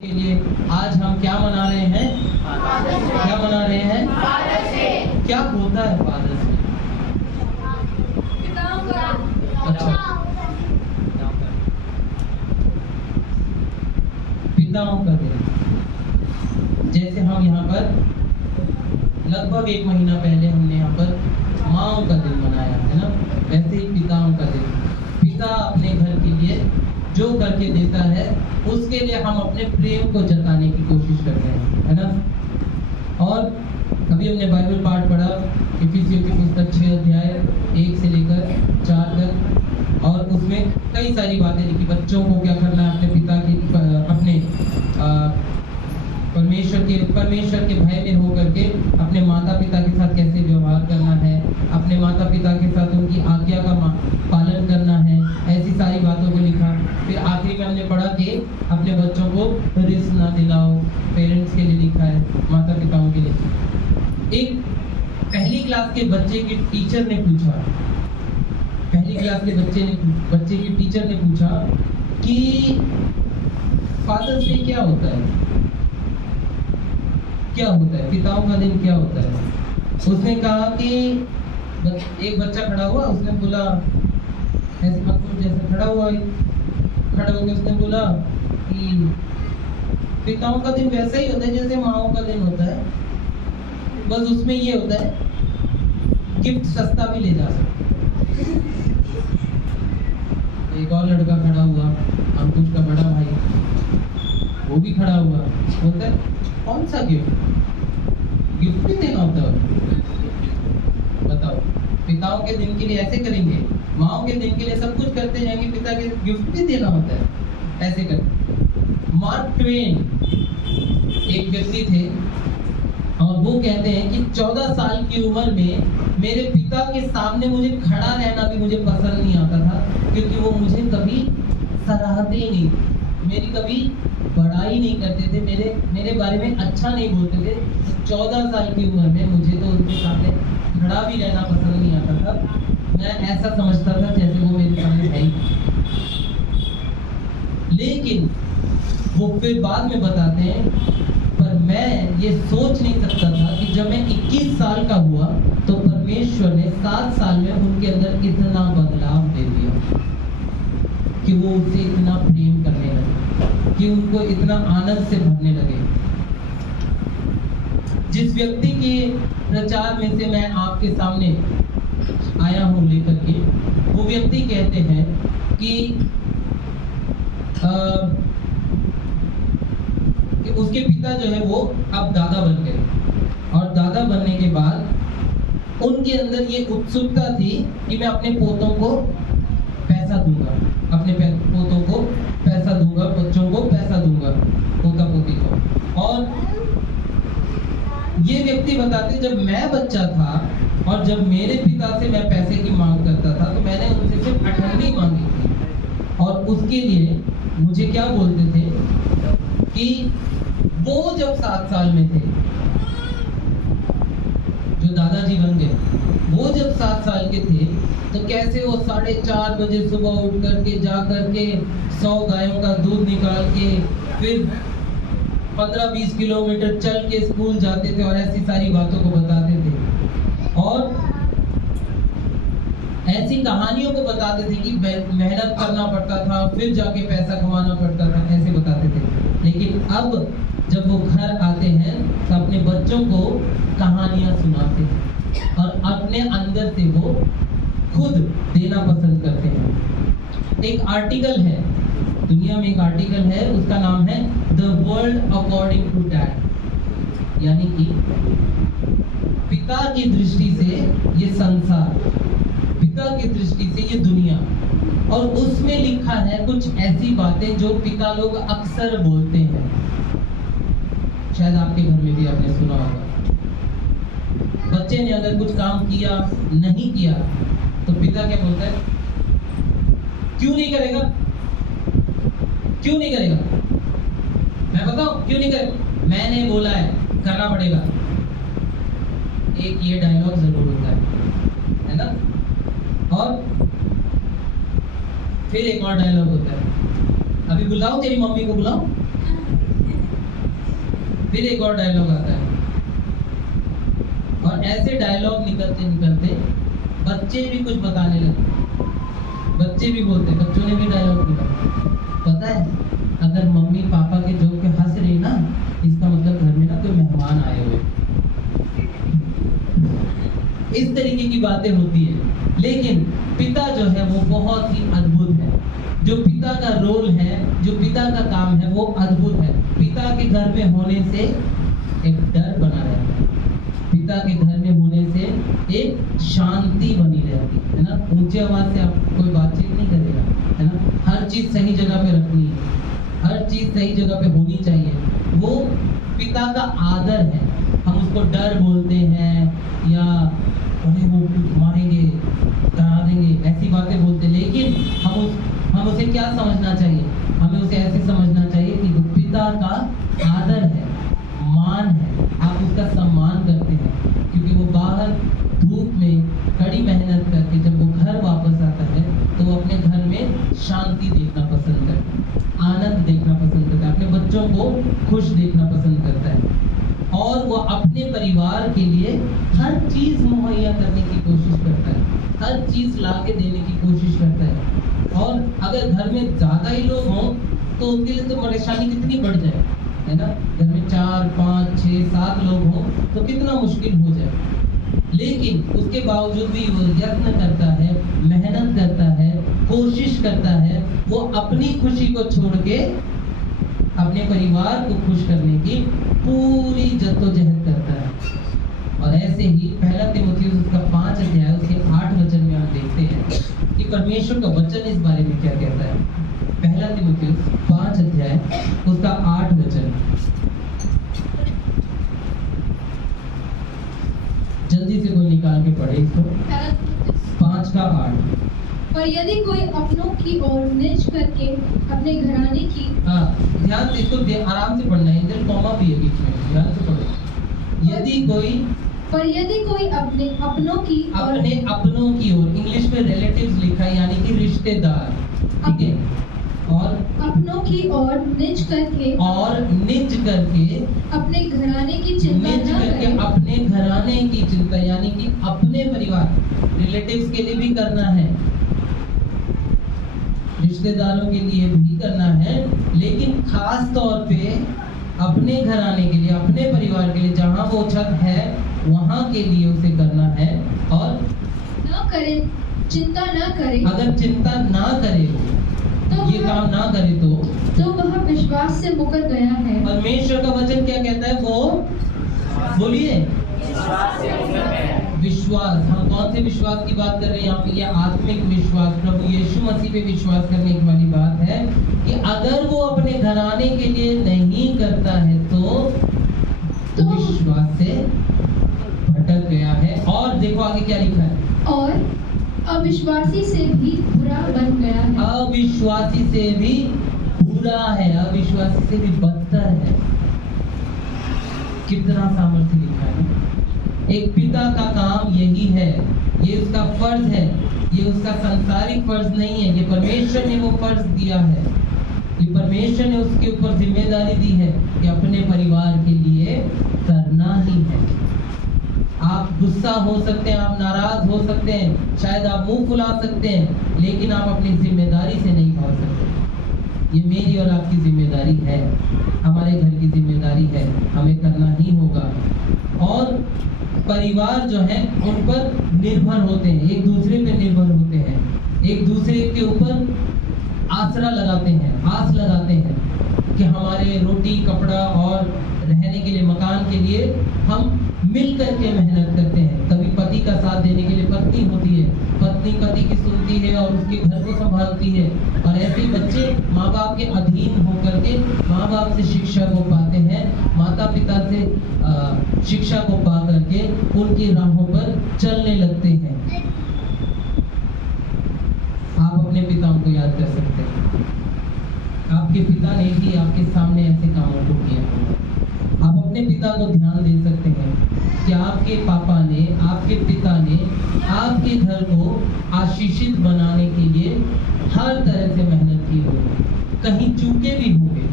के लिए आज हम क्या मना रहे हैं? क्या मना रहे हैं? क्या होता है फादर्स डे? अच्छा, पिताओं का दिन। जैसे हम यहाँ पर लगभग 1 महीना पहले हमने यहाँ पर माँओं का दिन मनाया है ना, वैसे ही पिताओं का दिन। पिता अपने घर के लिए जो करके देता है उसके लिए हम अपने प्रेम को जताने की कोशिश करते हैं, है ना। और अभी हमने बाइबल पाठ पढ़ा, इफिसियों की पुस्तक 6 अध्याय 1 से लेकर 4 तक, और उसमें कई सारी बातें लिखी। बच्चों को क्या करना है, अपने पिता की अपने परमेश्वर के भय में होकर के अपने माता पिता के साथ कैसे व्यवहार करना है, अपने माता पिता के साथ उनकी आज्ञा का पालन करना है, ऐसी सारी बातों को लिखा। फिर आखिरी में हमने पढ़ा कि अपने बच्चों को रिस्क ना दिलाओ, पेरेंट्स के लिए लिखा है, माता पिताओं के लिए। एक पहली क्लास के बच्चे के टीचर ने पूछा, पहली क्लास के बच्चे की टीचर ने पूछा कि फादर्स डे क्या होता है, क्या होता है, पिताओं का दिन क्या होता है। उसने कहा कि एक बच्चा खड़ा हुआ, उसने बोला ऐसे मत बोल, जैसे खड़ा होकर उसने बोला कि पिताओं का दिन वैसा ही होता है जैसे माँओं का दिन होता है, बस उसमें ये होता है गिफ्ट सस्ता भी ले जा सकते। एक और लड़का खड़ा हुआ, अंकुश का बड़ा भाई, वो भी खड़ा हुआ, बोलता है कौन सा गिफ्ट भी देना होता है। बताओ, पिताओं के दिन के लिए ऐसे करेंगे, माँओं के दिन के लिए सब कुछ करते जाएंगे, पिता के गिफ्ट भी देना होता है, ऐसे करते। मार्क ट्वेन एक व्यक्ति थे और वो कहते हैं कि 14 साल की उम्र में मेरे पिता के सामने मुझे खड़ा रहना भी मुझे पसंद नहीं आता था, क्योंकि वो मुझे कभी सराहते ही नहीं, मेरी कभी बड़ाई नहीं करते थे, मेरे बारे में अच्छा नहीं बोलते थे। 14 साल की उम्र में मुझे तो उनके सामने खड़ा भी रहना पसंद नहीं आता था। मैं ऐसा समझता था जैसे वो मेरे सामने है ही। लेकिन वो फिर बाद में बताते हैं, पर मैं ये सोच नहीं सकता था कि जब मैं 21 साल का हुआ तो परमेश्वर ने 7 साल में उनके अंदर इतना बदलाव दे दिया कि वो उससे इतना प्रेम करने लगे, कि उनको इतना आनंद से भरने लगे। जिस व्यक्ति के प्रचार में से मैं आपके सामने आया हूँ लेकर के, वो व्यक्ति कहते हैं कि उसके पिता जो है वो अब दादा बन गए, और दादा बनने के बाद उनके अंदर ये उत्सुकता थी कि मैं अपने पोतों को पैसा दूंगा, अपने पोतों को पैसा दूंगा, बच्चों को पैसा दूंगा, पोता पोती को। और ये व्यक्ति बताते, जब मैं बच्चा था और जब मेरे पिता से मैं पैसे की मांग करता था तो मैंने उनसे सिर्फ 18 मांगी थी, और उसके लिए मुझे क्या बोलते थे कि वो जब 7 साल में थे, जो दादाजी बन गए, वो जब 7 साल के थे तो कैसे वो 4:30 बजे सुबह उठ करके जा करके 100 गायों का दूध निकाल के फिर 15-20 किलोमीटर चल के स्कूल जाते थे, और ऐसी सारी बातों को बताते थे, और ऐसी कहानियों को बताते थे कि मेहनत करना पड़ता था, फिर जाके पैसा कमाना पड़ता था, ऐसे बताते थे। लेकिन अब जब वो घर आते हैं तो अपने बच्चों को कहानियां सुनाते हैं, और अपने अंदर से वो खुद देना पसंद करते हैं। एक आर्टिकल है, दुनिया में एक आर्टिकल है, उसका नाम है the world according to dad, यानी कि पिता की दृष्टि से ये संसार, पिता की दृष्टि से ये दुनिया। और उसमें लिखा है कुछ ऐसी बातें जो पिता लोग अक्सर बोलते हैं, शायद आपके घर में भी आपने सुना होगा। बच्चे ने अगर कुछ काम किया नहीं किया तो पिता क्या बोलता है, क्यों नहीं करेगा, क्यों नहीं करेगा, मैं बताऊं क्यों नहीं करेगा, मैंने बोला है करना पड़ेगा। एक ये डायलॉग जरूर होता है ना। और फिर एक और डायलॉग होता है, अभी बुलाओ तेरी मम्मी को, बुलाओ, फिर एक और डायलॉग आता है, और ऐसे डायलॉग निकलते निकलते बच्चे भी कुछ बताने लगे। बच्चे भी बोलते, बच्चों ने भी डायलॉग बोला, पता है अगर मम्मी पापा के जोक पे हंस रही ना, इसका मतलब घर में ना कोई मेहमान आए हुए। इस तरीके की बातें होती है। लेकिन पिता जो है वो बहुत ही अद्भुत है। जो पिता का रोल है, जो पिता का काम है वो अद्भुत है। पिता के घर में होने से एक डर बना रहता है, पिता के घर में होने से एक शांति बनी रहती है ना। ऊंची आवाज से आप कोई बातचीत नहीं करेगा, है ना। हर चीज सही जगह पे रखनी है, हर चीज सही जगह पे होनी चाहिए। वो पिता का आदर है। हम उसको डर बोलते हैं या अरे वो मारेंगे, डरा देंगे, ऐसी बातें बोलते हैं। लेकिन हम उसे क्या समझना चाहिए? हमें उसे ऐसे समझना चाहिए कि वो पिता का आदर है, मान है। आप उसका सम्मान करते हैं क्योंकि वो बाहर धूप में कड़ी मेहनत करके जब वो घर वापस आता है तो वो अपने घर में शांति देखना पसंद करता है, आनंद देखना पसंद करता है, अपने बच्चों को खुश देखना पसंद करता है, और वो अपने परिवार के लिए हर चीज मुहैया करने की कोशिश करता है, हर चीज ला के देने की कोशिश करता है। और अगर घर में ज्यादा ही लोग हों तो उसके लिए तो परेशानी कितनी बढ़ जाए, है ना। घर में 4, 5, 6, 7 लोग हों तो कितना मुश्किल हो जाए। लेकिन उसके बावजूद भी वो यत्न करता है, मेहनत करता है, कोशिश करता है। वो अपनी खुशी को छोड़ के अपने परिवार को खुश करने की पूरी जद्दोजहद करता है। और ऐसे ही पहला तीमुथियुस उसका 5 अध्याय उसके 8 वचन में हम देखते हैं कि परमेश्वर का वचन इस बारे में क्या कहता है। पहला तीमुथियुस 5 अध्याय उसका 8 वचन, जल्दी से कोई निकाल के पढ़े इसको। 5 का 8। पर यदि कोई अपनों की ओर निज करके अपने घराने की, हाँ ध्यान से इसको आराम से पढ़ना है, इधर कॉमा भी है बीच में, ध्यान से पढ़ो। यदि कोई अपने अपनों की ओर, इंग्लिश में रिलेटिव्स लिखा है यानी कि रिश्तेदार, ठीक है। और अपनों की ओर निज करके अपने घराने की चिंता निज न करके करे। अपने घराने की चिंता यानी कि अपने परिवार, रिलेटिव्स के लिए भी करना है, रिश्तेदारों के लिए भी करना है, लेकिन खास तौर पे अपने घराने के लिए, अपने परिवार के लिए, जहाँ वो छत है वहाँ के लिए उसे करना है। और न करे, चिंता न करे। अगर चिंता ना करे, तो ये काम ना करे तो वह विश्वास से मुकर गया है। परमेश्वर का वचन क्या कहता है? वो बोलिए विश्वास। हम कौन से विश्वास की बात कर रहे हैं यहाँ पे? ये आत्मिक विश्वास, प्रभु यीशु मसीह पे विश्वास करने की वाली बात है कि अगर वो अपने घराने के लिए नहीं करता है तो विश्वास से भटक गया है। और देखो आगे क्या लिखा है, और अविश्वासी से भी बुरा बन गया है। अविश्वासी से भी बुरा है, अविश्वासी से भी बदतर है। कितना सामर्थ्य लिखा है। एक पिता का काम यही है, ये उसका फर्ज है, ये उसका सांसारिक फर्ज नहीं है, ये परमेश्वर ने वो फर्ज दिया है, ये परमेश्वर ने उसके ऊपर जिम्मेदारी दी है कि अपने परिवार के लिए करना ही है। आप गुस्सा हो सकते हैं, आप नाराज हो सकते हैं, शायद आप मुंह फुला सकते हैं, लेकिन आप अपनी जिम्मेदारी से नहीं भाग सकते। ये मेरी और आपकी जिम्मेदारी है, हमारे घर की जिम्मेदारी है, हमें करना ही होगा। और परिवार जो है उन पर निर्भर होते हैं, एक दूसरे पे निर्भर होते हैं, एक दूसरे के ऊपर आसरा लगाते हैं, आस लगाते हैं कि हमारे रोटी कपड़ा और रहने के लिए, मकान के लिए हम मिल करके मेहनत करते हैं। कभी पति का साथ देने के लिए पत्नी होती है, पत्नी पति की सुनती है और उसके घर को संभालती है। और ऐसे ही बच्चे माँ बाप के अधीन होकर के माँ बाप से शिक्षा को पाते हैं, माता पिता से शिक्षा को पा करके उनकी राहों पर चलने लगते हैं। आप अपने पिताओं को याद कर सकते हैं, आपके पिता ने भी आपके सामने ऐसे कामों को किया। आप अपने पिता को ध्यान दे सकते हैं कि आपके पापा ने, आपके पिता ने आपके घर को आशीषित बनाने के लिए हर तरह से मेहनत की होगी। कहीं चूके भी होंगे,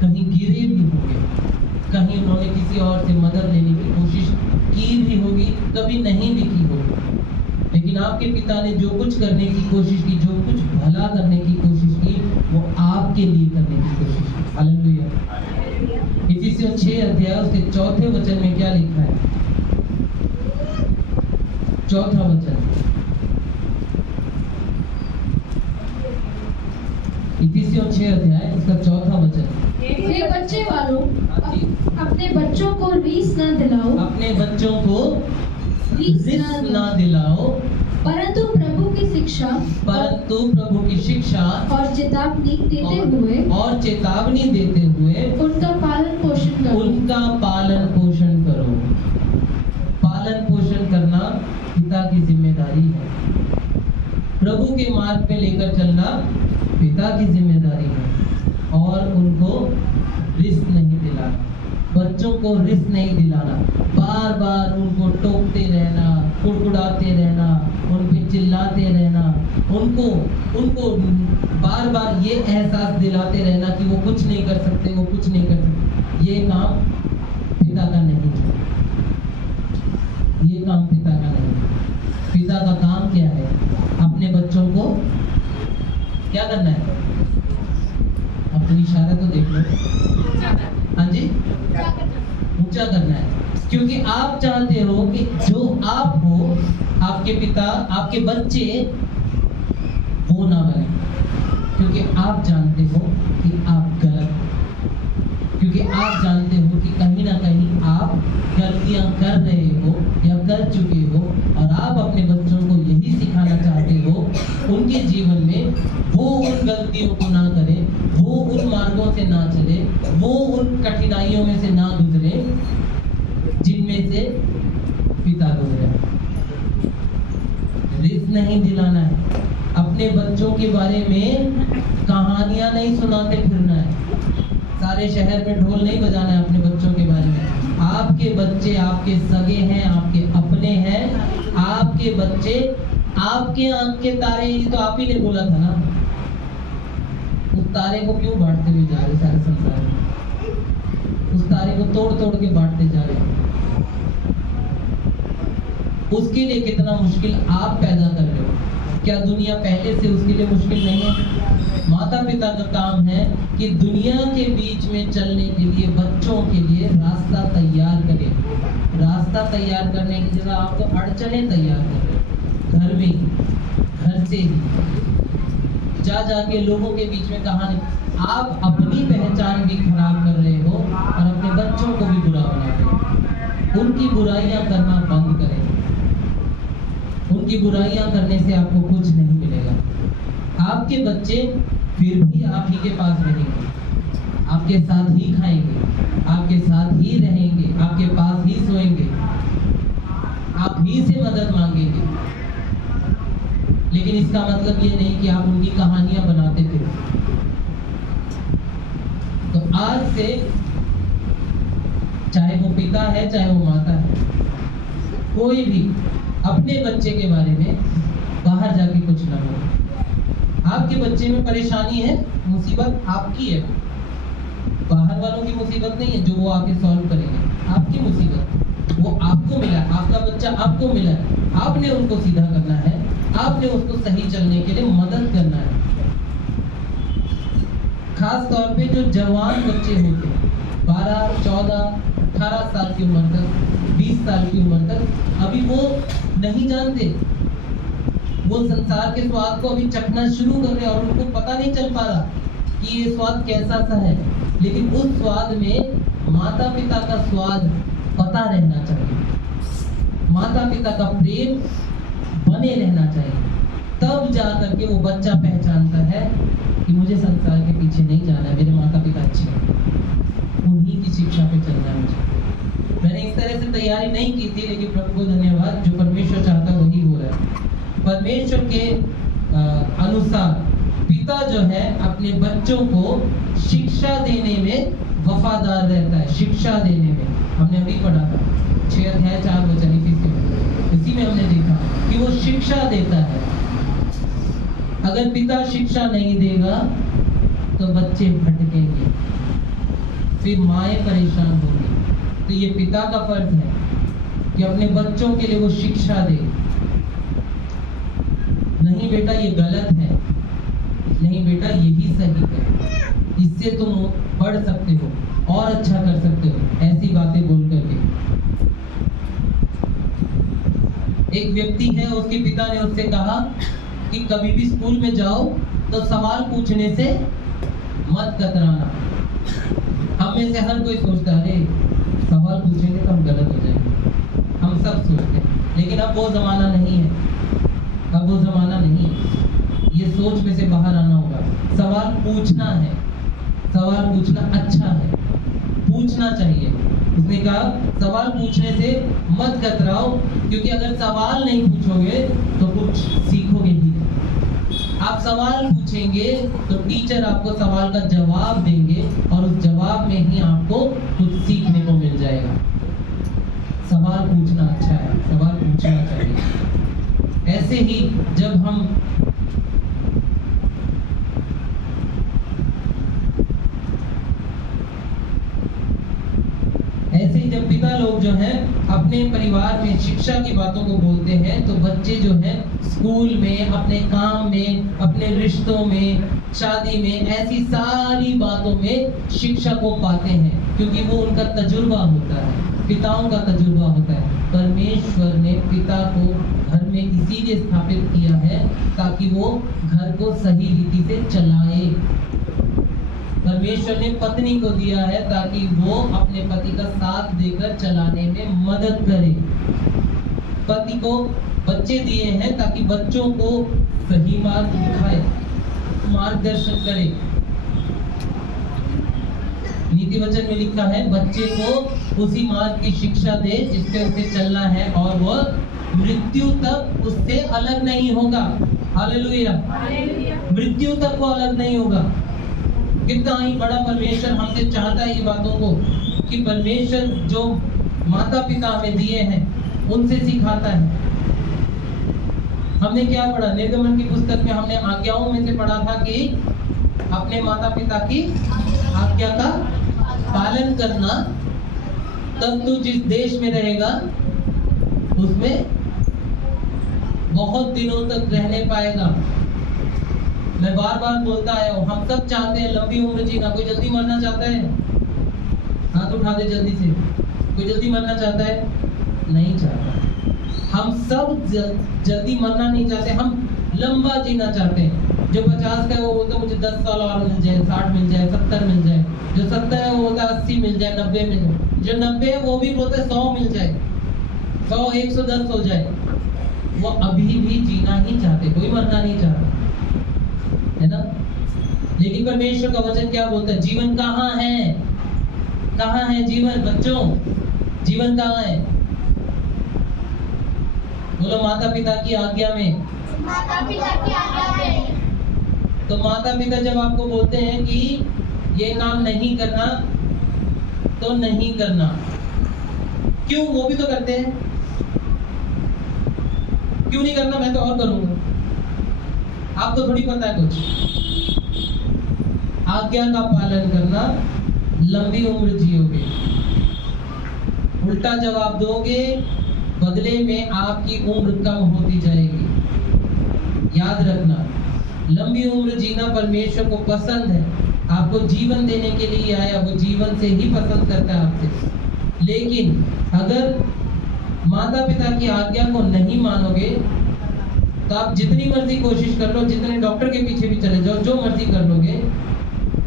कहीं गिरे भी होंगे, कहीं उन्होंने किसी और से मदद लेने की कोशिश की भी होगी, कभी नहीं भी की होगी, लेकिन आपके पिता ने जो कुछ करने की कोशिश की, जो कुछ भला करने की कोशिश की, वो आपके लिए करने की कोशिश की। हालेलुया। इफिसियों 6 अध्याय उसके 4 वचन में क्या लिखा है? 4 वचन, इफिसियों 6 अध्याय उसका 4 वचन। हे बच्चे वालों, हाँ जी। अपने बच्चों को रीस न दिलाओ, अपने बच्चों को रीस ना दिलाओ, परंतु प्रभु की शिक्षा और चेतावनी देते हुए उनका पालन पोषण करो। पालन पोषण करना पिता की जिम्मेदारी है। प्रभु के मार्ग पे लेकर चलना पिता की जिम्मेदारी है, और उनको रिस्क नहीं दिलाना, बच्चों को रिस्क नहीं दिलाना, बार बार उनको टोकते रहना, कुड़कुड़ाते रहना, उन पे चिल्लाते रहना, उनको बार बार ये एहसास दिलाते रहना कि वो कुछ नहीं कर सकते, वो कुछ नहीं कर सकते। ये काम पिता का नहीं है, ये काम पिता का नहीं है। पिता का काम क्या है? अपने बच्चों को क्या करना है? अपनी इशारा तो देख लो। हाँ जी, ऊंचा करना है, क्योंकि आप चाहते हो कि जो आप हो, आपके पिता, आपके बच्चे वो ना बने, क्योंकि आप जानते हो कि आप गलत हो, क्योंकि आप जानते हो कि कहीं ना कहीं आप गलतियां कर रहे हो या कर चुके हो, और आप अपने बच्चों को यही सिखाना चाहते हो उनके जीवन में वो उन गलतियों को ना करे, वो उन मार्गों से ना चले, वो उन कठिनाइयों में से ना गुजरे जिनमें से पिता गुजरे। रिस्क नहीं दिलाना है, अपने बच्चों के बारे में कहानियां नहीं सुनाते फिरना है, सारे शहर में ढोल नहीं बजाना है अपने बच्चों के बारे में। आपके बच्चे आपके सगे हैं, आपके अपने हैं, आपके बच्चे आपके आंख के तारे, ये तो आप ही ने बोला था ना। उस तारे को क्यों बांटते हुए जा रहे सारे संसार में? उस तारे को तोड़ तोड़ के बांटते जा रहे, उसके लिए कितना मुश्किल आप पैदा कर रहे हो। क्या दुनिया पहले से उसके लिए मुश्किल नहीं है? माता पिता का काम है कि दुनिया के बीच में चलने के लिए बच्चों के लिए रास्ता तैयार करें। रास्ता तैयार करने की जगह आपको अड़चने तैयार करें, घर में ही, घर से ही जा जाके लोगों के बीच में कहानी। आप अपनी पहचान भी खराब कर रहे हो और अपने बच्चों को भी बुरा बना रहे हो। उनकी बुराइयां करना बंद करें। उनकी बुराइयां करने से आपको कुछ नहीं मिलेगा। आपके बच्चे फिर भी आप ही के पास रहेंगे, आपके साथ ही खाएंगे, आपके साथ ही रहेंगे, आपके पास ही सोएंगे, आप ही से मदद मांगेंगे। लेकिन इसका मतलब ये नहीं कि आप उनकी कहानियां बनाते थे। तो आज से चाहे वो पिता है चाहे वो माता है, कोई भी अपने बच्चे के बारे में बाहर जाके कुछ ना बोले। आपके बच्चे में परेशानी है, मुसीबत आपकी है, बाहर वालों की मुसीबत नहीं है जो वो आके सॉल्व करेंगे। आपकी मुसीबत वो आपको मिला, आपका बच्चा आपको मिला है, आपने उनको सीधा करना है, आपने उसको सही चलने के लिए मदद करना है। खास तौर पे जो जवान बच्चे होते हैं, 12, 14, 18 साल की उम्र तक, 20 साल की उम्र तक, अभी वो नहीं जानते, वो संसार के स्वाद को अभी चखना शुरू कर रहे हैं और उनको पता नहीं चल पा रहा कि ये स्वाद कैसा सा है। लेकिन उस स्वाद में माता पिता का स्वाद पता रहना चाहिए, माता पिता का प्रेम बने रहना चाहिए। तब जा करके वो बच्चा पहचानता है कि मुझे संसार के पीछे नहीं जाना है, मेरे माता पिता अच्छे हैं, उन्हीं की शिक्षा पे चलना है मुझे। मैंने इस तरह से तैयारी नहीं की थी, लेकिन प्रभु को धन्यवाद, जो परमेश्वर चाहता वही हो रहा है। परमेश्वर के अनुसार पिता जो है अपने बच्चों को शिक्षा देने में वफादार रहता है। शिक्षा देने में हमने अभी पढ़ा था 6 अध्याय 4 वचन, इसी में हमने देखा कि वो शिक्षा देता है। अगर पिता शिक्षा नहीं देगा तो बच्चे भटकेंगे, फिर माएँ परेशान होंगी, तो ये पिता का फर्ज है कि अपने बच्चों के लिए वो शिक्षा दे। नहीं बेटा ये गलत है, नहीं बेटा यही सही है, इससे तुम पढ़ सकते हो और अच्छा कर सकते हो, ऐसी बातें बोल करके। एक व्यक्ति है, उसके पिता ने उससे कहा कि कभी भी स्कूल में जाओ तो सवाल पूछने से मत कतराना। हम में से हर कोई सोचता है अरे सवाल पूछेंगे तो हम गलत हो जाएंगे, हम सब सोचते हैं। लेकिन अब वो जमाना नहीं है, अब वो जमाना नहीं है। ये सोच में से बाहर आना होगा। सवाल पूछना है, सवाल पूछना अच्छा है, पूछना चाहिए। उसने कहा सवाल पूछने से मत कतराओ, क्योंकि अगर सवाल नहीं पूछोगे तो कुछ सीखोगे ही नहीं। आप सवाल पूछेंगे तो टीचर आपको सवाल का जवाब देंगे और उस जवाब में ही आपको कुछ सीखने को मिल जाएगा। सवाल पूछना अच्छा है, सवाल पूछना चाहिए। ऐसे ही जब हम जब पिता लोग जो हैं अपने परिवार में शिक्षा की बातों को बोलते हैं, तो बच्चे जो हैं स्कूल में, अपने काम में, अपने रिश्तों में, शादी में, ऐसी सारी बातों में शिक्षा को पाते हैं, क्योंकि वो उनका तजुर्बा होता है, पिताओं का तजुर्बा होता है। परमेश्वर ने पिता को घर में इसीलिए स्थापित किया है ताकि वो घर को सही रीति से चलाए। परमेश्वर ने पत्नी को दिया है ताकि वो अपने पति का साथ देकर चलाने में मदद करे। पति को बच्चे दिए हैं ताकि बच्चों को सही मार्ग दिखाए, मार्गदर्शन करे। नीति वचन में लिखा है बच्चे को उसी मार्ग की शिक्षा दे जिसपे उसे चलना है, और वह मृत्यु तक उससे अलग नहीं होगा। हालेलुया, मृत्यु तक वो अलग नहीं होगा। कितना ही बड़ा परमेश्वर हमसे चाहता है ये बातों को, कि परमेश्वर जो माता पिता हमें दिए हैं उनसे सिखाता है। हमने क्या पढ़ा? निर्गमन की पुस्तक में हमने आज्ञाओं में से पढ़ा था कि अपने माता पिता की आज्ञा का पालन करना, तब तू जिस देश में रहेगा उसमें बहुत दिनों तक रहने पाएगा। मैं बार बार बोलता आया हूँ, हम सब चाहते हैं लंबी उम्र जीना। कोई जल्दी मरना चाहता है? हाथ उठा दे जल्दी से। कोई जल्दी मरना चाहता है? नहीं चाहता। हम सब जल्दी मरना नहीं चाहते, हम लंबा जीना चाहते हैं। जो 50 का है वो बोलता है मुझे 10 साल और मिल जाए, 60 मिल जाए, 70 मिल जाए। जो 70 है वो बोलता है 80 मिल जाए, 90 मिल जाए। जो 90 है वो भी बोलता है 100 मिल जाए, 100 110 हो जाए। वो अभी भी जीना ही चाहते, कोई मरना नहीं चाहता, है ना? लेकिन परमेश्वर का वचन क्या बोलता है? जीवन कहाँ है? कहाँ है जीवन? बच्चों, जीवन कहाँ है? बोलो माता पिता की आज्ञा में। माता पिता की आज्ञा में। तो माता पिता जब आपको बोलते हैं कि ये काम नहीं करना, तो नहीं करना। क्यों? वो भी तो करते हैं। क्यों नहीं करना? मैं तो और करूंगा। आपको थोड़ी पता है कुछ। आज्ञा का पालन करना, लंबी उम्र जियोगे। उल्टा जवाब दोगे, बदले में आपकी उम्र कम होती जाएगी। याद रखना, लंबी उम्र जीना परमेश्वर को पसंद है। आपको जीवन देने के लिए आया, वो जीवन से ही पसंद करता है आपसे। लेकिन अगर माता पिता की आज्ञा को नहीं मानोगे तो आप जितनी मर्जी कोशिश कर लो, जितने डॉक्टर के पीछे भी चले जाओ, जो मर्जी कर लोगे,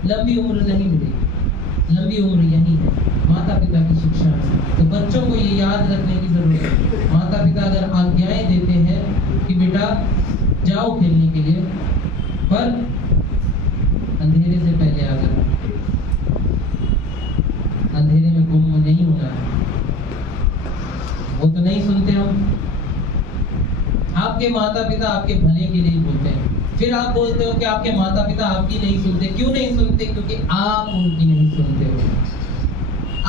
लंबी उम्र नहीं मिलेगी। लंबी उम्र यही है, माता पिता की शिक्षा से। तो बच्चों को ये याद रखने की जरूरत है। माता पिता अगर आज्ञाएं देते हैं कि बेटा जाओ खेलने के लिए, पर अंधेरे से पहले आ जाओ, अंधेरे में गुम नहीं होना है, वो तो नहीं सुनते। हम आपके माता पिता आपके भले के लिए बोलते हैं, फिर आप बोलते हो कि आपके माता पिता आपकी नहीं सुनते। क्यों नहीं सुनते? क्योंकि आप उनकी नहीं सुनते हो,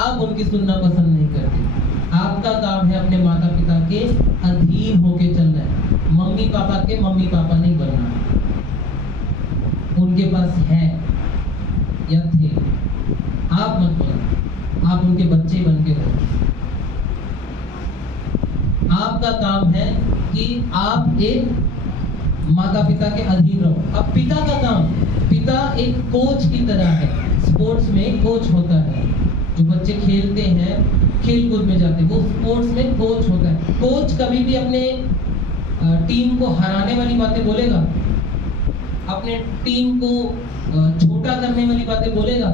आप उनकी सुनना पसंद नहीं करते। आपका काम है अपने माता पिता के अधीन होके चलना है, मम्मी पापा के मम्मी पापा नहीं बनना। उनके पास है या थे, आप मत बनो। आप उनके बच्चे बन के रहो। आपका काम है कि आप एक माता पिता के अधीन रहो। अब पिता का काम, पिता एक कोच की तरह है। स्पोर्ट्स में कोच होता है, जो बच्चे खेलते हैं, खेल कूद में जाते हैं, वो स्पोर्ट्स में कोच होता है। कोच कभी भी अपने टीम को हराने वाली बातें बोलेगा, अपने टीम को छोटा करने वाली बातें बोलेगा?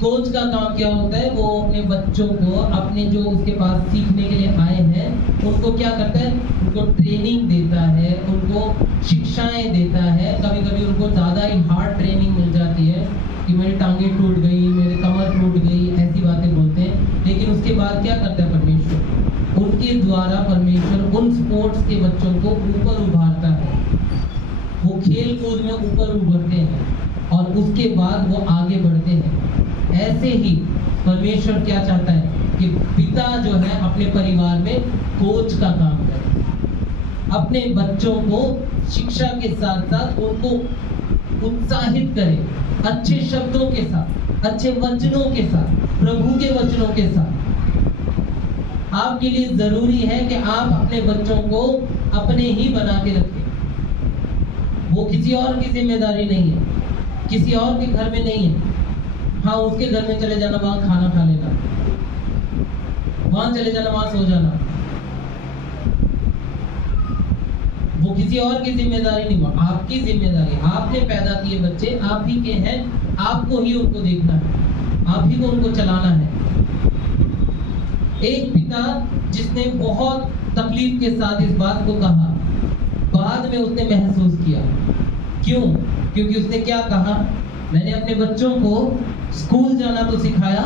कोच का काम क्या होता है? वो अपने बच्चों को, अपने जो उसके पास सीखने के लिए आए हैं, उनको क्या करता है? उनको ट्रेनिंग देता है, उनको शिक्षाएं देता है। कभी कभी उनको ज़्यादा ही हार्ड ट्रेनिंग मिल जाती है कि मेरी टांगे टूट गई, मेरी कमर टूट गई, ऐसी बातें बोलते हैं। लेकिन उसके बाद क्या करता है परमेश्वर? उनके द्वारा परमेश्वर उन स्पोर्ट्स के बच्चों को ऊपर उभारता है। वो खेल कूद में ऊपर उभरते हैं और उसके बाद वो आगे बढ़ते हैं। ऐसे ही परमेश्वर क्या चाहता है कि पिता जो है अपने परिवार में कोच का काम करे, अपने बच्चों को शिक्षा के साथ साथ उनको उत्साहित करे, अच्छे शब्दों के साथ, अच्छे वचनों के साथ, प्रभु के वचनों के साथ। आपके लिए जरूरी है कि आप अपने बच्चों को अपने ही बना के रखें। वो किसी और की जिम्मेदारी नहीं है, किसी और के घर में नहीं है। हाँ, उसके घर में चले जाना, वहां खाना खा लेना, वहां चले जाना, वहां सो जाना, वो किसी और की जिम्मेदारी नहीं, वो आपकी जिम्मेदारी। आपने पैदा किए बच्चे, आप ही के हैं, आपको ही उनको देखना है, आप ही को उनको चलाना है। एक पिता जिसने बहुत तकलीफ के साथ इस बात को कहा, बाद में उसने महसूस किया। क्यों? क्योंकि उसने क्या कहा? मैंने अपने बच्चों को स्कूल जाना तो सिखाया,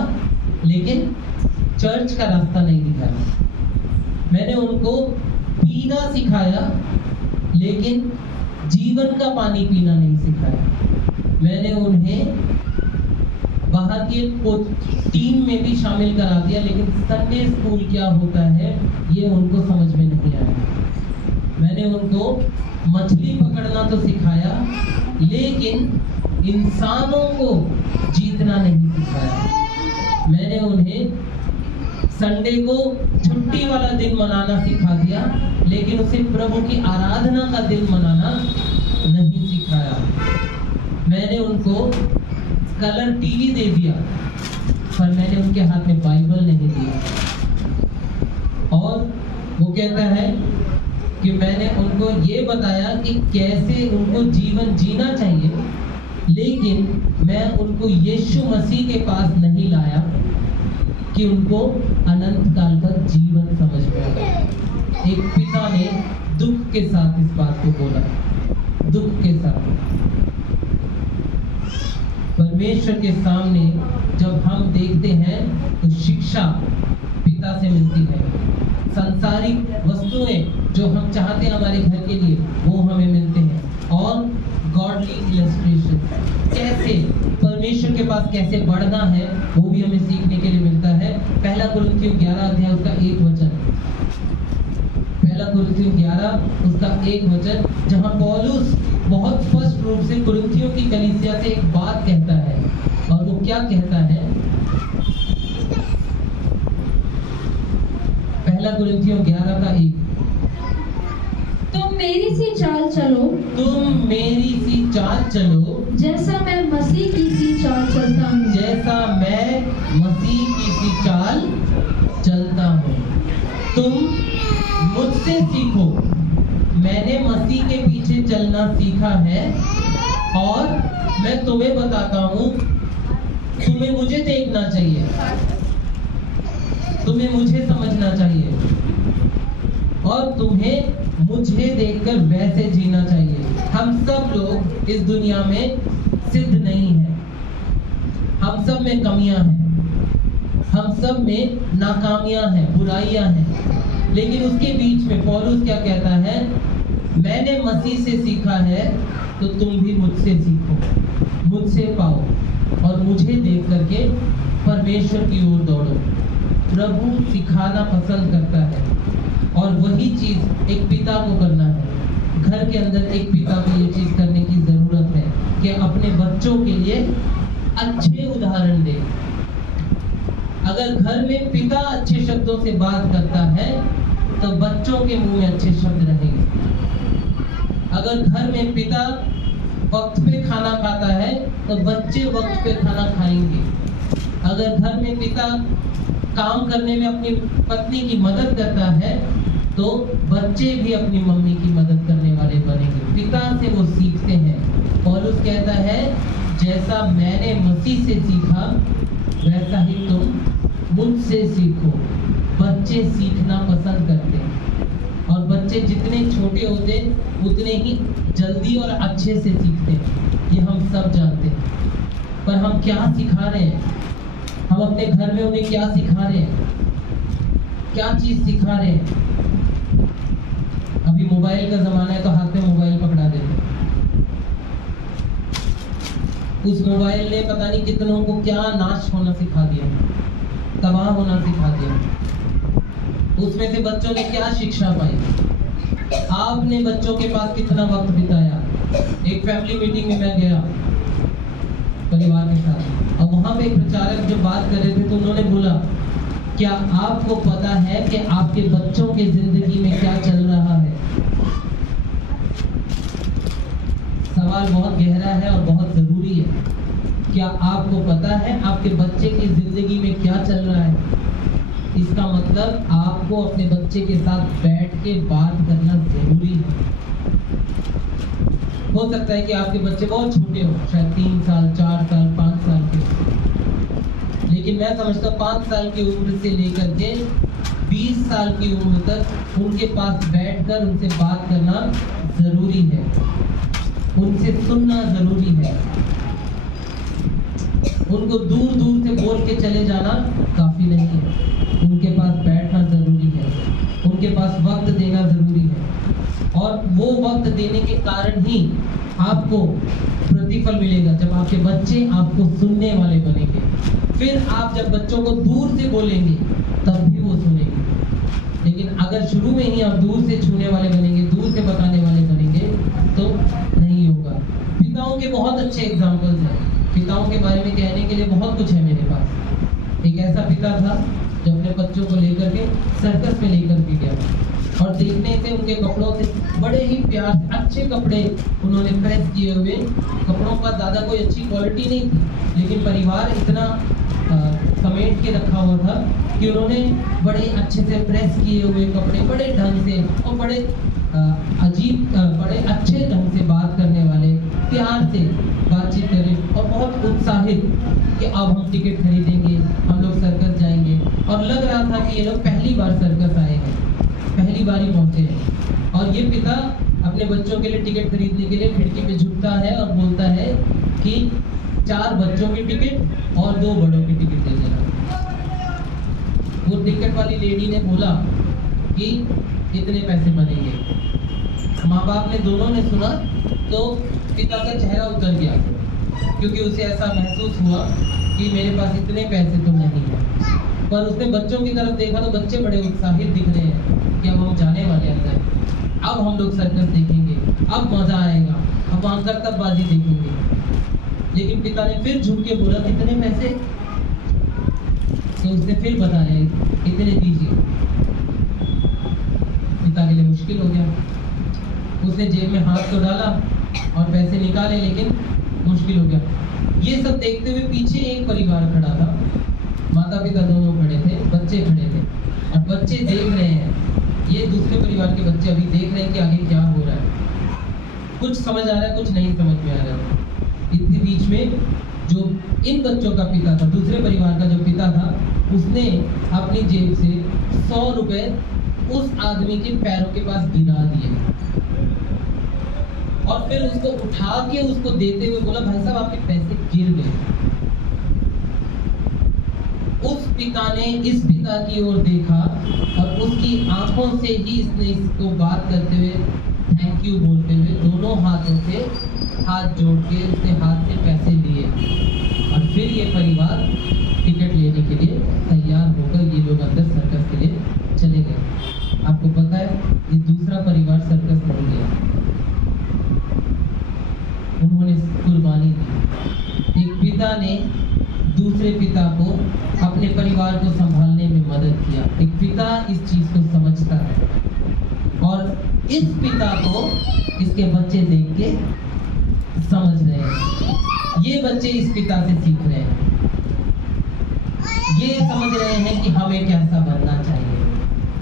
लेकिन चर्च का रास्ता नहीं दिखाया। मैंने उनको पीना सिखाया, लेकिन जीवन का पानी पीना नहीं सिखाया। मैंने उन्हें बाहर की टीम में भी शामिल करा दिया, लेकिन संडे स्कूल क्या होता है ये उनको समझ में नहीं आया। मैंने उनको मछली पकड़ना तो सिखाया, लेकिन इंसानों को जीतना नहीं सिखाया। मैंने उन्हें संडे को छुट्टी वाला दिन मनाना सिखा दिया, लेकिन उसे प्रभु की आराधना का दिन मनाना नहीं सिखाया। मैंने उनको कलर टीवी दे दिया, पर मैंने उनके हाथ में बाइबल नहीं दिया। और वो कहता है कि मैंने उनको ये बताया कि कैसे उनको जीवन जीना चाहिए, लेकिन मैं उनको यीशु मसीह के पास नहीं लाया कि उनको अनंत काल का जीवन समझ में आए। एक पिता ने दुख के साथ इस बात को बोला, दुख के साथ। परमेश्वर के सामने जब हम देखते हैं तो शिक्षा पिता से मिलती है। सांसारिक वस्तुएं जो हम चाहते हैं हमारे घर के लिए, वो हमें मिलते हैं। और गॉडली इलस्ट्रेशन, कैसे परमेश्वर के पास कैसे बढ़ना है, वो भी हमें सीखने के लिए मिलता है। पहला कुरिन्थियों 11 अध्याय उसका 1 वचन, पहला कुरिन्थियों 11 उसका 1 वचन, जहां पौलुस बहुत स्पष्ट रूप से कुरिन्थियों की कलीसिया से एक बात कहता है। और वो क्या कहता है? पहला कुरिन्थियों 11 का 1, तुम मेरी सी चाल चलो, तुम मेरी सी चाल चलो, जैसा मैं मसीह की सी चाल चलता हूँ, जैसा मैं मसीह की सी चाल चलता हूँ। तुम मुझसे सीखो, मैंने मसीह के पीछे चलना सीखा है, और मैं तुम्हें बताता हूँ, तुम्हें मुझे देखना चाहिए, तुम्हें मुझे समझना चाहिए, और तुम्हें मुझे देखकर वैसे जीना चाहिए। हम सब लोग इस दुनिया में सिद्ध नहीं हैं, हम सब में कमियां हैं, हम सब में नाकामियां हैं, बुराइयां हैं। लेकिन उसके बीच में पौलुस क्या कहता है? मैंने मसीह से सीखा है, तो तुम भी मुझसे सीखो, मुझसे पाओ, और मुझे देख करके परमेश्वर की ओर दौड़ो। प्रभु सिखाना पसंद करता है, और वही चीज एक पिता को करना है। घर के अंदर एक पिता को ये चीज करने की जरूरत है कि अपने बच्चों के लिए अच्छे उदाहरण दे, अगर घर में पिता अच्छे शब्दों से बात करता है तो बच्चों के मुंह में अच्छे शब्द रहेंगे। अगर घर में पिता वक्त पे खाना खाता है तो बच्चे वक्त पे खाना खाएंगे। अगर घर में पिता काम करने में अपनी पत्नी की मदद करता है तो बच्चे भी अपनी मम्मी की मदद करने वाले बनेंगे। पिता से वो सीखते हैं। पौलुस कहता है जैसा मैंने मसीह से सीखा वैसा ही तुम मुझसे सीखो। बच्चे सीखना पसंद करते हैं और बच्चे जितने छोटे होते उतने ही जल्दी और अच्छे से सीखते हैं। ये हम सब जानते हैं। पर हम क्या सिखा रहे हैं? हम अपने घर में उन्हें क्या सिखा रहे हैं? क्या चीज सिखा रहे हैं? अभी मोबाइल का जमाना है तो हाथ में मोबाइल पकड़ा देते हैं। उस मोबाइल ने पता नहीं कितनों को क्या नाश होना सिखा दिया, तबाह होना सिखा दिया। उसमें से बच्चों ने क्या शिक्षा पाई? आपने बच्चों के पास कितना वक्त बिताया? एक फैमिली मीटिंग में मैं गया परिवार के साथ और वहां पे एक प्रचारक जब बात कर रहे थे तो उन्होंने बोला क्या आपको पता है कि आपके बच्चों की जिंदगी में क्या चल रहा है? सवाल बहुत गहरा है और बहुत जरूरी है। क्या आपको पता है आपके बच्चे की जिंदगी में क्या चल रहा है? इसका मतलब आपको अपने बच्चे के साथ बैठ के बात करना जरूरी है। हो सकता है कि आपके बच्चे बहुत छोटे हो, शायद 3 साल 4 साल 5 साल के, लेकिन मैं समझता हूँ 5 साल की उम्र से लेकर के 20 साल की उम्र तक उनके पास बैठकर उनसे बात करना जरूरी है, उनसे सुनना जरूरी है। उनको दूर दूर से बोल के चले जाना काफी नहीं है। उनके पास बैठना जरूरी है, उनके पास वक्त देना जरूरी है और वो वक्त देने के कारण ही आपको प्रतिफल मिलेगा जब आपके बच्चे आपको सुनने वाले बनेंगे। फिर आप जब बच्चों को दूर से बोलेंगे तब भी वो सुनेंगे। लेकिन अगर शुरू में ही आप दूर से छूने वाले बनेंगे, दूर से बताने वाले बनेंगे तो नहीं होगा। पिताओं के बहुत अच्छे एग्जाम्पल्स हैं। पिताओं के बारे में कहने के लिए बहुत कुछ है मेरे पास। एक ऐसा पिता था जो अपने बच्चों को लेकर के सर्कस में लेकर के गया और देखने से उनके कपड़ों से बड़े ही प्यार से अच्छे कपड़े उन्होंने प्रेस किए हुए, कपड़ों का ज़्यादा कोई अच्छी क्वालिटी नहीं थी, लेकिन परिवार इतना समेट के रखा हुआ था कि उन्होंने बड़े अच्छे से प्रेस किए हुए कपड़े बड़े ढंग से और बड़े बड़े अच्छे ढंग से बात करने वाले, प्यार से बातचीत करें और बहुत उत्साहित कि अब हम टिकट खरीदेंगे, हम लोग सर्कस जाएंगे। और लग रहा था कि ये लोग पहली बार सर्कस आए हैं, पहली बार ही पहुंचे हैं। और ये पिता अपने बच्चों के लिए टिकट खरीदने के लिए खिड़की पे झुकता है और बोलता है कि 4 बच्चों की टिकट और 2 बड़ों की टिकट दे देना। वो टिकट वाली लेडी ने बोला कि इतने पैसे बनेंगे। माँ बाप ने दोनों ने सुना तो पिता का चेहरा उतर गया, क्योंकि उसे ऐसा महसूस हुआ कि मेरे पास इतने पैसे तो नहीं है। पर उसने बच्चों की तरफ देखा तो बच्चे बड़े उत्साहित दिख रहे हैं कि अब हम जाने वाले अंदर, अब हम लोग सर्कस देखेंगे, अब मजा आएगा, अब वहाँ करतबबाजी देखेंगे। लेकिन पिता ने फिर झुक के बोला कितने पैसे? तो उसने फिर बताया इतने दीजिए। पिता के लिए मुश्किल हो गया। उसने जेब में हाथ तो डाला और पैसे निकाले, लेकिन मुश्किल हो गया। ये सब देखते हुए पीछे एक परिवार खड़ा था, माता पिता दोनों खड़े थे, बच्चे खड़े थे और बच्चे देख रहे हैं। ये दूसरे परिवार के बच्चे अभी देख रहे हैं कि आगे क्या हो रहा है। कुछ समझ आ रहा है, कुछ नहीं समझ में आ रहा है। इतने बीच में जो इन बच्चों का पिता था, दूसरे परिवार का जो पिता था, उसने अपनी जेब से 100 रुपए उस आदमी के पैरों के पास गिरा दिए और फिर उसको उठा के उसको देते हुए बोला, भाई साहब आपके पैसे गिर गए। उस पिता ने इस पिता की ओर देखा और उसकी आंखों से ही इसने इसको बात करते हुए, थैंक यू बोलते हुए, दोनों हाथों से हाथ जोड़ के उसके हाथ से पैसे लिए और फिर ये परिवार टिकट लेने के लिए तैयार होकर ये लोग अंदर सर्कस के लिए चले गए। आपको पता है ये दूसरा परिवार सर्कस नहीं गया, उन्होंने कुर्बानी दी। एक पिता ने दूसरे पिता को अपने परिवार को संभालने में मदद किया। एक पिता इस चीज को समझता है और इस पिता को इसके बच्चे देख के समझ रहे हैं। ये बच्चे इस पिता से सीख रहे हैं, ये समझ रहे हैं कि हमें कैसा बनना चाहिए,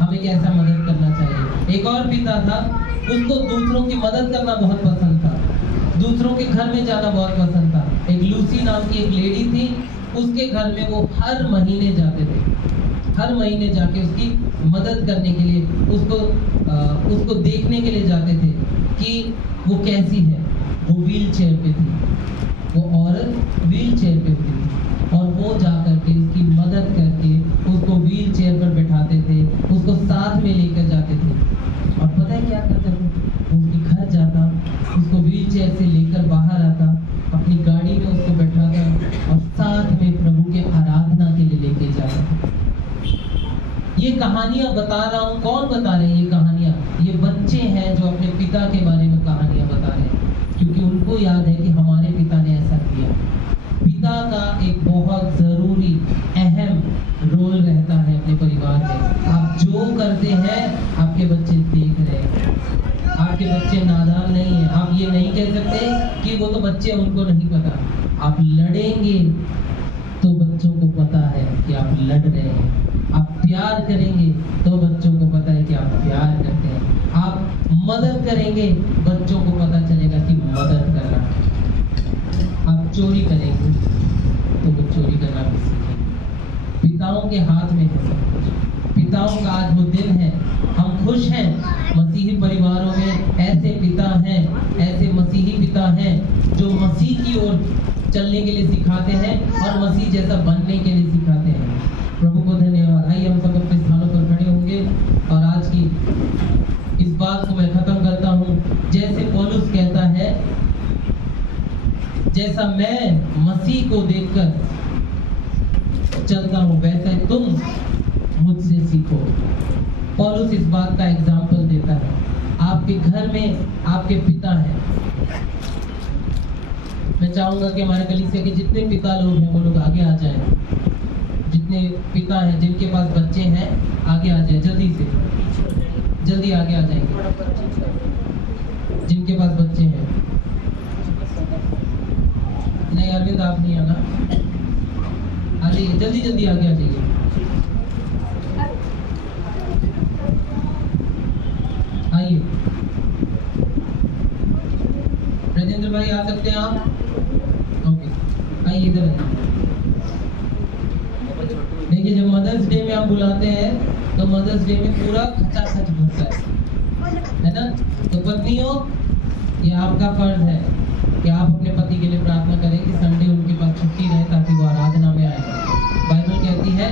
हमें कैसा मदद करना चाहिए। एक और पिता था, उसको दूसरों की मदद करना बहुत पसंद था, दूसरों के घर में जाना बहुत पसंद था। एक लूसी नाम की एक लेडी थी, उसके घर में वो हर महीने जाते थे, हर महीने जाके उसकी मदद करने के लिए, उसको देखने के लिए जाते थे कि वो कैसी है। वो व्हील चेयर पे थी, वो औरत व्हील चेयर पे थी और वो जा करके उसकी मदद करके उसको व्हील चेयर पर बैठाते थे, उसको साथ में लेकर जाते थे। और पता है क्या करते थे, उसके घर जाता, उसको व्हील चेयर से लेकर बाहर आता, अपनी गाड़ी में उसको बैठाता और साथ में प्रभु के आराधना के लिए लेके जाता। ये कहानियां बता रहा हूँ, कौन बता रहे हैं ये कहानियां? ये बच्चे हैं जो अपने पिता के बारे में कहानियां बता रहे हैं, क्योंकि उनको याद है कि हमारे पिता ने ऐसा किया। पिता का एक बहुत जरूरी अहम रोल रहता है अपने परिवार में। आप जो करते हैं आपके बच्चे देख रहे हैं, आपके बच्चे नादान नहीं है। आप ये नहीं कह सकते कि वो तो बच्चे, उनको नहीं पता। आप लड़ेंगे तो बच्चों को पता है कि आप लड़ रहे हैं, आप प्यार करेंगे तो बच्चों को पता है कि आप प्यार करते हैं, आप मदद करेंगे बच्चों को पता चलेगा कि मदद करना। आप चोरी करेंगे तो वो चोरी करना भी सीखेंगे। पिताओं के हाथ में है सब कुछ। पिताओं का आज वो दिन है, हम खुश हैं। मसीही परिवारों में ऐसे पिता हैं, ऐसे मसीही पिता हैं जो मसीह की ओर चलने के लिए सिखाते हैं और मसीह जैसा बनने के लिए सिखाते हैं। प्रभु को धन्यवाद। आइए हम सब अपने स्थानों पर खड़े होंगे और आज की इस बात को मैं खत्म करता हूँ। जैसे पौलुस कहता है, जैसा मैं मसीह को देखकर चलता हूँ वैसे तुम मुझसे सीखो। पौलुस इस बात का एग्जाम्पल देता है। आपके घर में आपके पिता हैं। मैं चाहूंगा कि हमारे कलीसिया के जितने पिता लोग हैं वो लोग आगे आ जाएं। जितने पिता हैं जिनके पास बच्चे हैं आगे आ जाए, जल्दी से जल्दी आगे आ जाएंगे। जिनके पास बच्चे हैं, नहीं अरविंद आप नहीं आना, आ जाइए जल्दी जल्दी आगे आ जाइए। आइए राजेंद्र भाई आ सकते हैं आप? ओके आइए इधर आइए। देखिए जब मदर्स डे में आप बुलाते हैं तो मदर्स डे में पूरा खचाखच भरता है ना? तो पत्नियों, ये आपका फर्ज है कि आप अपने पति के लिए प्रार्थना करें कि संडे उनके पास छुट्टी रहे ताकि वो आराधना में आए। बाइबल कहती है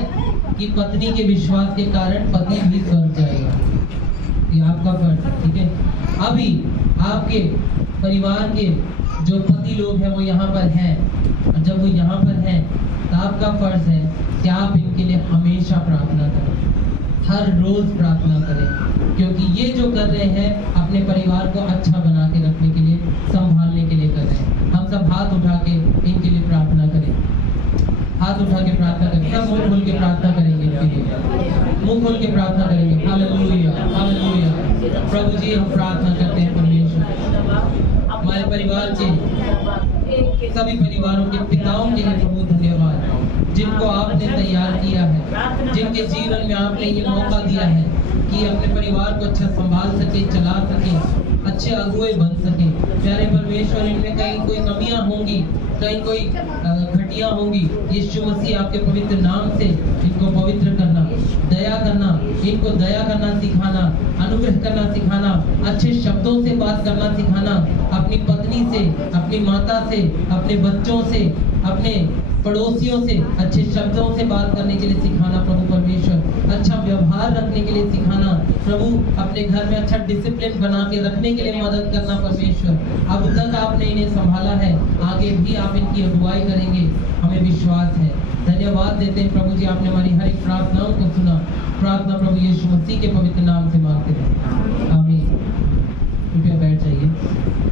कि पत्नी के विश्वास के कारण पति भी स्वर्ग जाएगा। ये आपका फर्ज है, ठीक है? अभी आपके परिवार के जो पति लोग हैं वो यहाँ पर हैं, और जब वो यहाँ पर हैं तो आपका फर्ज है कि आप इनके लिए हमेशा प्रार्थना करें, हर रोज प्रार्थना करें, क्योंकि ये जो कर रहे हैं अपने परिवार को अच्छा बना के रखने के लिए, संभालने के लिए कर रहे हैं। हम सब हाथ उठा के इनके लिए प्रार्थना करें, हाथ उठा के प्रार्थना करें, सब मुंह खोल के प्रार्थना करेंगे इनके लिए, मुंह खोल के प्रार्थना करेंगे। Hallelujah hallelujah. प्रभु जी हम प्रार्थना करते हैं परमेश्वर, हमारे परिवार के सभी परिवारों के पिताओं के लिए प्रभु धन्यवाद, जिनको आपने तैयार किया है, जिनके जीवन में आपने ये मौका दिया है कि अपने परिवार को अच्छा संभाल सके, चला सके, अच्छे अगुए बन सके। प्यारे परमेश्वर, इनमें कहीं कोई कमियां होंगी, कहीं कोई घटिया होंगी, यीशु मसीह आपके पवित्र नाम से इनको पवित्र करना, दया करना, इनको दया करना सिखाना, अनुग्रह करना सिखाना, अच्छे शब्दों से बात करना सिखाना, अपनी पत्नी से, अपनी माता से, अपने बच्चों से, अपने पड़ोसियों से अच्छे शब्दों से बात करने के लिए सिखाना प्रभु परमेश्वर, अच्छा व्यवहार रखने के लिए सिखाना प्रभु, अपने घर में अच्छा डिसिप्लिन बना के रखने के लिए मदद करना परमेश्वर। अब तक आपने इन्हें संभाला है, आगे भी आप इनकी अगुवाई करेंगे, हमें विश्वास है। धन्यवाद देते हैं प्रभु जी, आपने हमारी हर एक प्रार्थनाओं को सुना। प्रार्थना प्रभु यीशु मसीह के पवित्र नाम से मांगते हैं, आमीन। कृपया बैठ जाइए।